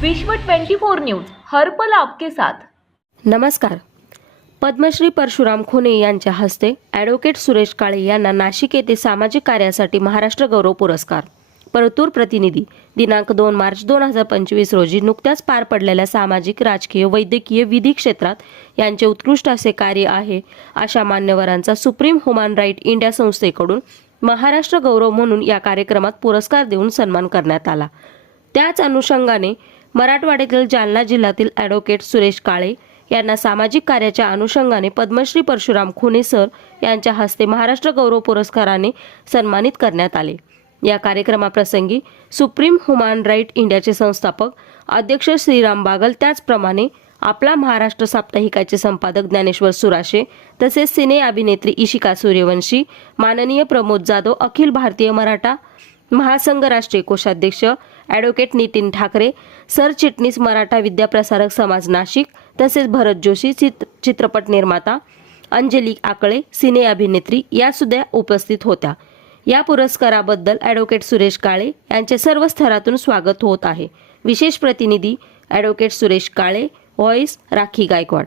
विश्व 24 न्यूज हर्पल आपके साथ. नमस्कार. पद्मश्री परशुराम खुने यांच्या हस्ते ॲडव्होकेट सुरेश काळे यांना नाशिक येथे सामाजिक कार्यासाठी महाराष्ट्र गौरव पुरस्कार. परतूर प्रतिनिधी दिनांक दोन मार्च दोन हजार पंचवीस रोजी नुकत्याच पार पडलेल्या सामाजिक राजकीय वैद्यकीय विधी क्षेत्रात यांचे उत्कृष्ट असे कार्य आहे अशा मान्यवरांचा सुप्रीम ह्युमन राईट इंडिया संस्थेकडून महाराष्ट्र गौरव म्हणून या कार्यक्रमात पुरस्कार देऊन सन्मान करण्यात आला. त्याच अनुषंगाने मराठवाड्यातील जालना जिल्ह्यातील ॲडव्होकेट सुरेश काळे यांना सामाजिक कार्याच्या अनुषंगाने पद्मश्री परशुराम खुने सर यांच्या हस्ते महाराष्ट्र गौरव पुरस्काराने सन्मानित करण्यात आले. या कार्यक्रमाप्रसंगी सुप्रीम ह्युमन राईट इंडियाचे संस्थापक अध्यक्ष श्रीराम बागल त्याचप्रमाणे आपला महाराष्ट्र साप्ताहिकाचे संपादक ज्ञानेश्वर सुराशे तसेच सिने अभिनेत्री इशिका सूर्यवंशी माननीय प्रमोद जाधव अखिल भारतीय मराठा महासंघ राष्ट्रीय कोषाध्यक्ष ॲडव्होकेट नितीन ठाकरे सरचिटणीस मराठा विद्याप्रसारक समाज नाशिक तसेच भरत जोशी चित चित्रपट निर्माता अंजली आकळे सिने अभिनेत्री या सुद्धा उपस्थित होत्या. या पुरस्काराबद्दल ॲडव्होकेट सुरेश काळे यांचे सर्व स्तरातून स्वागत होत आहे. विशेष प्रतिनिधी ॲडव्होकेट सुरेश काळे व्हॉइस राखी गायकवाड.